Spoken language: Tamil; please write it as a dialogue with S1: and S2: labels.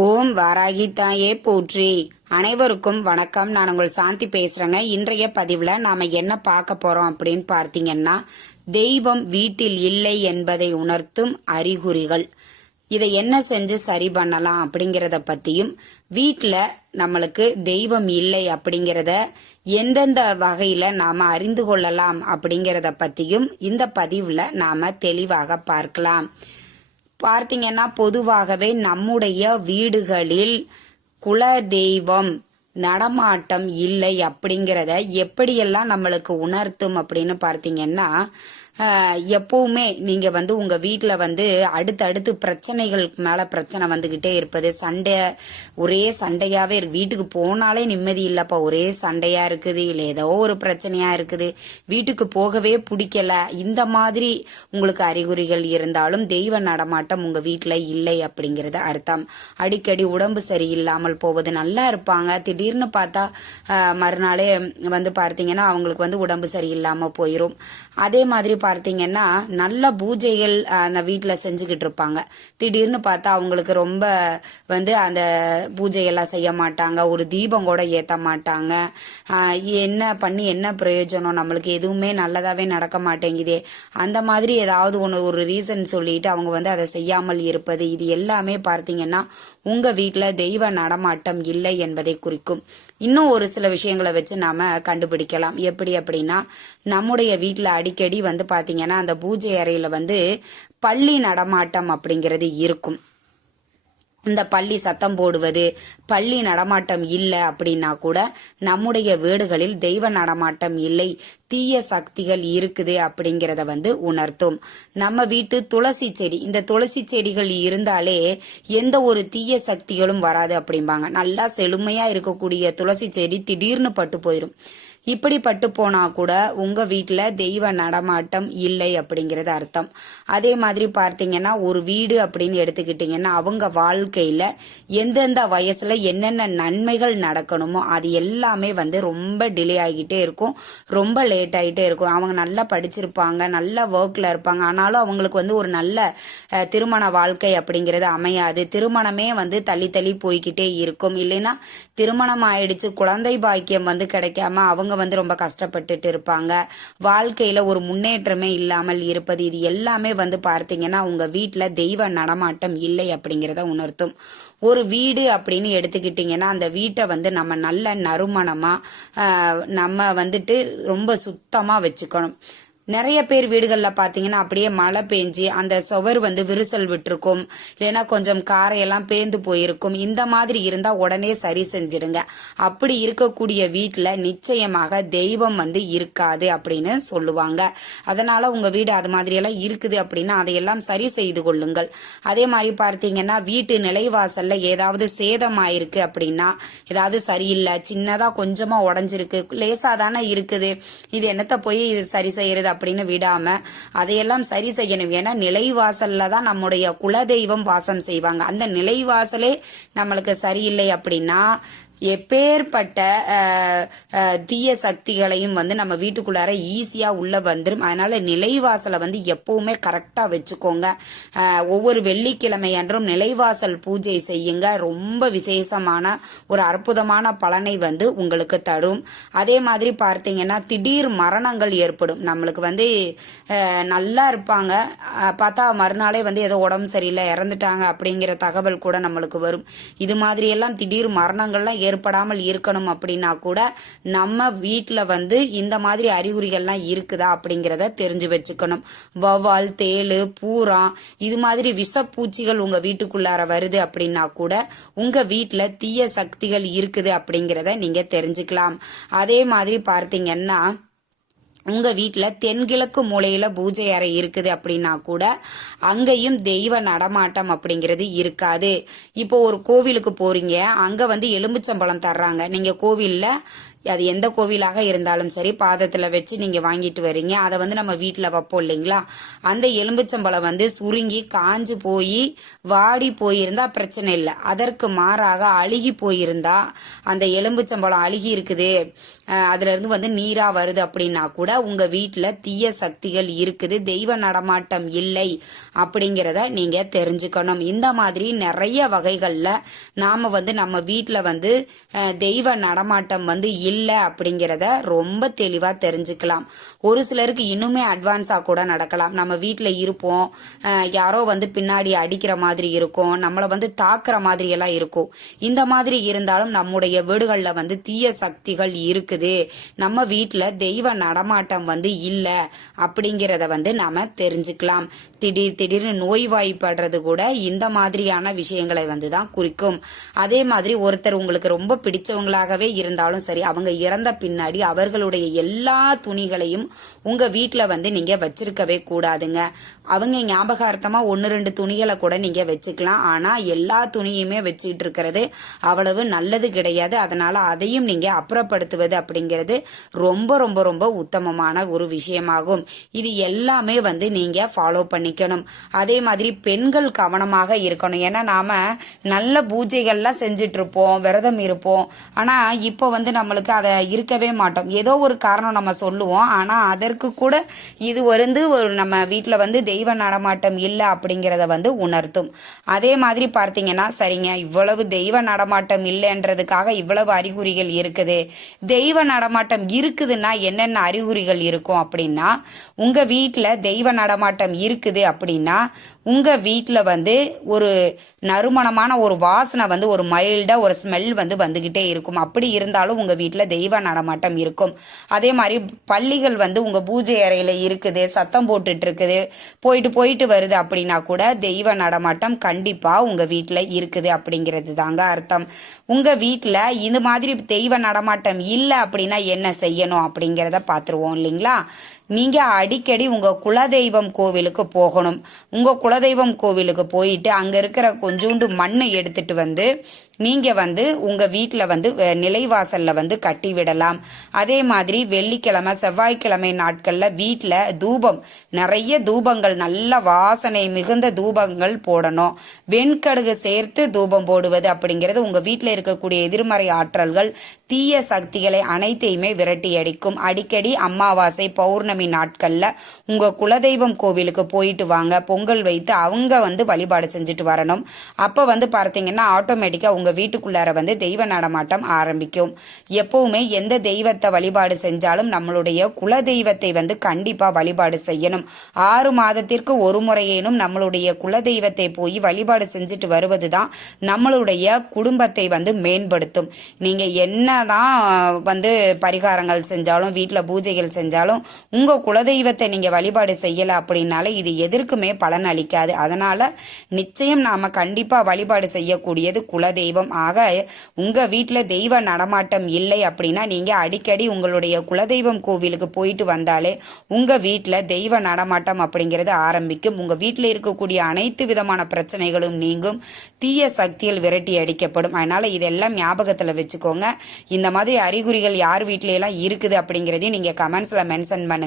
S1: ஓம் வாராகி தாயே போற்றி. அனைவருக்கும் வணக்கம். நான் உங்கள் சாந்தி பேசுறேங்க. இன்றைய பதிவுல நாம என்ன பார்க்க போறோம் அப்படின்னு பார்த்தீங்கன்னா தெய்வம் வீட்டில் இல்லை என்பதை உணர்த்தும் அறிகுறிகள். இதை என்ன செஞ்சு சரி பண்ணலாம் அப்படிங்கிறத பத்தியும் வீட்டில் நம்மளுக்கு தெய்வம் இல்லை அப்படிங்கிறத எந்தெந்த வகையில நாம அறிந்து கொள்ளலாம் அப்படிங்கிறத பத்தியும் இந்த பதிவுல நாம தெளிவாக பார்க்கலாம். பார்த்தீங்கன்னா பொதுவாகவே நம்முடைய வீடுகளில் குல தெய்வம் நடமாட்டம் இல்லை அப்படிங்கிறத எப்படியெல்லாம் நம்மளுக்கு உணர்த்தும் அப்படின்னு பார்த்தீங்கன்னா எப்பவுமே நீங்க வந்து உங்க வீட்டில் வந்து அடுத்தடுத்து பிரச்சனைகளுக்கு மேல பிரச்சனை வந்துகிட்டே இருப்பது சண்டை ஒரே சண்டையாவே இருக்கு வீட்டுக்கு போனாலே நிம்மதி இல்லப்பா. ஒரே சண்டையா இருக்குது இல்லை ஏதோ ஒரு பிரச்சனையா இருக்குது. வீட்டுக்கு போகவே பிடிக்கல. இந்த மாதிரி உங்களுக்கு அறிகுறிகள் இருந்தாலும் தெய்வ நடமாட்டம் உங்க வீட்டில் இல்லை அப்படிங்கிறது அர்த்தம். அடிக்கடி உடம்பு சரியில்லாமல் போவது நல்லா இருப்பாங்க. திடீர்னு பார்த்தா மறுநாளே வந்து பார்த்தீங்கன்னா அவங்களுக்கு வந்து உடம்பு சரியில்லாமல் போயிடும் அதே மாதிரி பார்த்தீங்கன்னா நல்ல பூஜைகள் அந்த வீட்டில் செஞ்சுக்கிட்டு இருப்பாங்க. திடீர்னு பார்த்தா அவங்களுக்கு ரொம்ப வந்து அந்த பூஜையெல்லாம் செய்ய மாட்டாங்க. ஒரு தீபம் கூட ஏற்ற மாட்டாங்க. என்ன பண்ணி என்ன பிரயோஜனம்? நம்மளுக்கு எதுவுமே நல்லதாகவே நடக்க மாட்டேங்குதே. அந்த மாதிரி ஏதாவது ஒன்று ஒரு ரீசன் சொல்லிட்டு அவங்க வந்து அதை செய்யாமல் இருப்பது இது எல்லாமே பார்த்தீங்கன்னா உங்கள் வீட்டில் தெய்வ நடமாட்டம் இல்லை என்பதை குறிக்கும். இன்னும் ஒரு சில விஷயங்களை வச்சு நாம கண்டுபிடிக்கலாம். எப்படி அப்படின்னா நம்முடைய வீட்டில் அடிக்கடி வந்து பார்த்தீங்கன்னா அந்த பூஜை அறையில வந்து பள்ளி நடமாட்டம் அப்படிங்கிறது இருக்கும். இந்த பள்ளி சத்தம் போடுவது பள்ளி நடமாட்டம் இல்லை அப்படின்னா கூட நம்முடைய வீடுகளில் தெய்வ நடமாட்டம் இல்லை தீய சக்திகள் இருக்குது அப்படிங்கிறத வந்து உணர்த்தும். நம்ம வீட்டு துளசி செடி இந்த துளசி செடிகள் இருந்தாலே எந்த ஒரு தீய சக்திகளும் வராது அப்படிம்பாங்க. நல்லா செழுமையா இருக்கக்கூடிய துளசி செடி திடீர்னு பட்டு போயிடும் இப்படி பட்டு போனா கூட உங்க வீட்டில் தெய்வ நடமாட்டம் இல்லை அப்படிங்கிறது அர்த்தம். அதே மாதிரி பார்த்தீங்கன்னா ஒரு வீடு அப்படின்னு எடுத்துக்கிட்டிங்கன்னா அவங்க வாழ்க்கையில எந்தெந்த வயசுல என்னென்ன நன்மைகள் நடக்கணுமோ அது எல்லாமே வந்து ரொம்ப டிலே ஆகிட்டே இருக்கும். ரொம்ப லேட் ஆகிட்டே இருக்கும். அவங்க நல்லா படிச்சிருப்பாங்க நல்ல ஒர்க்ல இருப்பாங்க. ஆனாலும் அவங்களுக்கு வந்து ஒரு நல்ல திருமண வாழ்க்கை அப்படிங்கிறது அமையாது. திருமணமே வந்து தள்ளி தள்ளி போய்கிட்டே இருக்கும். இல்லைன்னா திருமணம் ஆயிடுச்சு குழந்தை பாக்கியம் வந்து கிடைக்காம அவங்க வந்து ரொம்ப கஷ்டப்பட்டுட்டு இருப்பாங்க. வாழ்க்கையில ஒரு முன்னேற்றமே இல்லாமல் இருப்பது. இது எல்லாமே வந்து பார்த்தீங்கன்னா உங்க வீட்டில் தெய்வ நடமாட்டம் இல்லை அப்படிங்கிறத உணர்த்தும். ஒரு வீடு அப்படின்னு எடுத்துக்கிட்டிங்கன்னா அந்த வீட்டை வந்து நம்ம நல்ல நறுமணமா நம்ம வந்துட்டு ரொம்ப சுத்தமா வச்சுக்கணும். நிறைய பேர் வீடுகளில் பார்த்தீங்கன்னா அப்படியே மழை பெஞ்சு அந்த சுவர் வந்து விரிசல் விட்டுருக்கும். இல்லைன்னா கொஞ்சம் காரையெல்லாம் பேந்து போயிருக்கும். இந்த மாதிரி இருந்தால் உடனே சரி செஞ்சிடுங்க. அப்படி இருக்கக்கூடிய வீட்டில் நிச்சயமாக தெய்வம் வந்து இருக்காது அப்படின்னு சொல்லுவாங்க. அதனால் உங்கள் வீடு அது மாதிரியெல்லாம் இருக்குது அப்படின்னா அதையெல்லாம் சரி செய்து கொள்ளுங்கள். அதே மாதிரி பார்த்தீங்கன்னா வீட்டு நிலைவாசலில் ஏதாவது சேதமாயிருக்கு அப்படின்னா ஏதாவது சரியில்லை சின்னதாக கொஞ்சமாக உடஞ்சிருக்கு லேசாக தானே இருக்குது. இது என்னத்தை போய் இது சரி செய்கிறது அப்படின்னு விடாம அதையெல்லாம் சரி செய்யணும். ஏன்னா நிலைவாசல்ல தான் நம்முடைய குலதெய்வம் வாசம் செய்வாங்க. அந்த நிலைவாசலே நம்மளுக்கு சரியில்லை அப்படின்னா எப்பேற்பட்ட தீய சக்திகளையும் வந்து நம்ம வீட்டுக்குள்ளார ஈஸியாக உள்ளே வந்துடும் அதனால் நிலைவாசலை வந்து எப்போவுமே கரெக்டாக வச்சுக்கோங்க. ஒவ்வொரு வெள்ளிக்கிழமை அன்றும் நிலைவாசல் பூஜை செய்யுங்க. ரொம்ப விசேஷமான ஒரு அற்புதமான பலனை வந்து உங்களுக்கு தரும். அதே மாதிரி பார்த்தீங்கன்னா திடீர் மரணங்கள் ஏற்படும். நம்மளுக்கு வந்து நல்லா இருப்பாங்க. பார்த்தா மறுநாளே வந்து ஏதோ உடம்பு சரியில்லை இறந்துட்டாங்க அப்படிங்கிற தகவல் கூட நம்மளுக்கு வரும். இது மாதிரியெல்லாம் திடீர் மரணங்கள்லாம் ஏற்படாமல் இருக்கணும் அப்படின்னா கூட நம்ம வீட்டில் வந்து இந்த மாதிரி அறிகுறிகள்லாம் இருக்குதா அப்படிங்கிறத தெரிஞ்சு வச்சுக்கணும். வௌவால் தேளு பூரா இது மாதிரி விஷப்பூச்சிகள் உங்கள் வீட்டுக்குள்ளார வருது அப்படின்னா கூட உங்கள் வீட்டில் தீய சக்திகள் இருக்குது அப்படிங்கிறத நீங்கள் தெரிஞ்சுக்கலாம். அதே மாதிரி பார்த்தீங்கன்னா உங்க வீட்டில் தென்கிழக்கு மூலையில பூஜை அறை இருக்குது அப்படின்னா கூட அங்கேயும் தெய்வ நடமாட்டம் அப்படிங்கிறது இருக்காது. இப்போ ஒரு கோவிலுக்கு போறீங்க அங்க வந்து எலும்புச்சம்பழம் தர்றாங்க. நீங்க கோவிலில் அது எந்த கோவிலாக இருந்தாலும் சரி பாதத்தில் வச்சு நீங்கள் வாங்கிட்டு வரீங்க. அதை வந்து நம்ம வீட்டில் வைப்போம் இல்லைங்களா? அந்த எலும்புச்சம்பழம் வந்து சுருங்கி காஞ்சு போய் வாடி போயிருந்தா பிரச்சனை இல்லை. அதற்கு மாறாக அழுகி போயிருந்தா அந்த எலும்புச்சம்பழம் அழுகி இருக்குது அதுலேருந்து வந்து நீராக வருது அப்படின்னா கூட உங்கள் வீட்டில் தீய சக்திகள் இருக்குது தெய்வ நடமாட்டம் இல்லை அப்படிங்கிறத நீங்கள் தெரிஞ்சுக்கணும். இந்த மாதிரி நிறைய வகைகளில் நாம் வந்து நம்ம வீட்டில் வந்து தெய்வ நடமாட்டம் வந்து இல்லை இல்லை அப்படிங்கிறத ரொம்ப தெளிவாக தெரிஞ்சுக்கலாம். ஒரு சிலருக்கு இன்னுமே அட்வான்ஸாக கூட நடக்கலாம். நம்ம வீட்டில் இருப்போம். யாரோ வந்து பின்னாடி அடிக்கிற மாதிரி இருக்கும். நம்மளை வந்து தாக்குற மாதிரி எல்லாம் இருக்கும். இந்த மாதிரி இருந்தாலும் நம்முடைய வீடுகளில் வந்து தீய சக்திகள் இருக்குது. நம்ம வீட்டில் தெய்வ நடமாட்டம் வந்து இல்லை அப்படிங்கிறத வந்து நாம தெரிஞ்சுக்கலாம். திடீர் திடீர்னு நோய்வாய்ப்படுறது கூட இந்த மாதிரியான விஷயங்களை வந்து தான் குறிக்கும். அதே மாதிரி ஒருத்தர் உங்களுக்கு ரொம்ப பிடிச்சவங்களாகவே இருந்தாலும் சரி அவங்க இறந்த பின்னாடி அவர்களுடைய எல்லா துணிகளையும் உங்க வீட்டில் வந்து நீங்க வச்சிருக்கவே கூடாதுங்க. அவங்க ஞாபகார்த்தமா ஒன்று ரெண்டு துணிகளை கூட நீங்க வச்சுக்கலாம். ஆனா எல்லா துணியுமே வச்சுக்கிட்டு இருக்கிறது அவ்வளவு நல்லது கிடையாது. அதனால அதையும் நீங்க அப்புறப்படுத்துவது அப்படிங்கிறது ரொம்ப ரொம்ப ரொம்ப உத்தமமான ஒரு விஷயமாகும். இது எல்லாமே வந்து நீங்க ஃபாலோ பண்ணிக்கணும். அதே மாதிரி பெண்கள் கவனமாக இருக்கணும். ஏன்னா நாம நல்ல பூஜைகள்லாம் செஞ்சுட்டு இருப்போம் விரதம் இருப்போம். ஆனா இப்போ வந்து நம்மளுக்கு அதை இருக்கவே மாட்டோம். ஏதோ ஒரு காரணம் நம்ம சொல்லுவோம். ஆனால் அதற்கு கூட இது வந்து ஒரு நம்ம வீட்டில் வந்து தெய்வ நடமாட்டம் இல்லை அப்படிங்கிறத வந்து உணர்த்தும். அதே மாதிரி பார்த்தீங்கன்னா சரிங்க இவ்வளவு தெய்வ நடமாட்டம் இல்லைன்றதுக்காக இவ்வளவு அறிகுறிகள் இருக்குது. தெய்வ நடமாட்டம் இருக்குதுன்னா என்னென்ன அறிகுறிகள் இருக்கும் அப்படின்னா உங்கள் வீட்டில் தெய்வ நடமாட்டம் இருக்குது அப்படின்னா உங்கள் வீட்டில் வந்து ஒரு நறுமணமான ஒரு வாசனை வந்து ஒரு மைல்டாக ஒரு ஸ்மெல் வந்து வந்துக்கிட்டே இருக்கும். அப்படி இருந்தாலும் உங்கள் வீட்டில் தெய்வ நடமாட்டம் இருக்கும். அதே மாதிரி பள்ளிகள் வந்து உங்க பூஜை அறையில இருக்குது சத்தம் போட்டுட்டு இருக்குது போயிட்டு போயிட்டு வருது அப்படின்னா கூட தெய்வ நடமாட்டம் கண்டிப்பா உங்க வீட்டில் இருக்குது அப்படிங்கிறது தாங்க அர்த்தம். உங்க வீட்டில் இது மாதிரி தெய்வ நடமாட்டம் இல்லை அப்படின்னா என்ன செய்யணும் அப்படிங்கிறத பார்த்துருவோம் இல்லைங்களா? நீங்கள் அடிக்கடி உங்கள் குலதெய்வம் கோவிலுக்கு போகணும். உங்கள் குலதெய்வம் கோவிலுக்கு போயிட்டு அங்கே இருக்கிற கொஞ்சோண்டு மண்ணை எடுத்துட்டு வந்து நீங்கள் வந்து உங்கள் வீட்டில் வந்து நிலைவாசலில் வந்து கட்டி விடலாம். அதே மாதிரி வெள்ளிக்கிழமை செவ்வாய்க்கிழமை நாட்களில் வீட்டில் தூபம் நிறைய தூபங்கள் நல்ல வாசனை மிகுந்த தூபங்கள் போடணும். வெண்கடுகு சேர்த்து தூபம் போடுவது அப்படிங்கிறது உங்கள் வீட்டில் இருக்கக்கூடிய எதிர்மறை ஆற்றல்கள் தீய சக்திகளை அனைத்தையுமே விரட்டி அடிக்கும் அடிக்கடி அமாவாசை பௌர்ணமி நாட்களில் உங்கள் குலதெய்வம் கோவிலுக்கு போயிட்டு வாங்க. பொங்கல் வைத்து அவங்க வந்து வழிபாடு செஞ்சுட்டு வரணும். அப்போ வந்து பார்த்தீங்கன்னா ஆட்டோமேட்டிக்காக உங்கள் வீட்டுக்குள்ளார வந்து தெய்வ நடமாட்டம் ஆரம்பிக்கும். எப்பவுமே எந்த தெய்வத்தை வழிபாடு செஞ்சாலும் நம்மளுடைய குல தெய்வத்தை வந்து கண்டிப்பாக வழிபாடு செய்யணும். ஆறு மாதத்திற்கு ஒரு முறையேனும் நம்மளுடைய குல தெய்வத்தை போய் வழிபாடு செஞ்சுட்டு வருவது தான் நம்மளுடைய குடும்பத்தை வந்து மேம்படுத்தும். நீங்கள் என்ன தான் வந்து பரிகாரங்கள் செஞ்சாலும் வீட்டில் பூஜைகள் செஞ்சாலும் உங்கள் குலதெய்வத்தை நீங்கள் வழிபாடு செய்யலை அப்படின்னால இது எதற்குமே பலன் அளிக்காது. அதனால் நிச்சயம் நாம் கண்டிப்பாக வழிபாடு செய்யக்கூடியது குலதெய்வம். ஆக உங்கள் வீட்டில் தெய்வ நடமாட்டம் இல்லை அப்படின்னா நீங்கள் அடிக்கடி உங்களுடைய குலதெய்வம் கோவிலுக்கு போயிட்டு வந்தாலே உங்கள் வீட்டில் தெய்வ நடமாட்டம் அப்படிங்கிறது ஆரம்பிக்கும். உங்கள் வீட்டில் இருக்கக்கூடிய அனைத்து விதமான பிரச்சனைகளும் நீங்கும். தீய சக்தியில் விரட்டி அடிக்கப்படும். அதனால் இதெல்லாம் ஞாபகத்தில் வச்சுக்கோங்க. இந்த மாதிரி அறிகுறிகள் யார் வீட்ல இருக்குது அப்படிங்கிறதையும் நீங்கள் கமெண்ட்ஸில் மென்ஷன்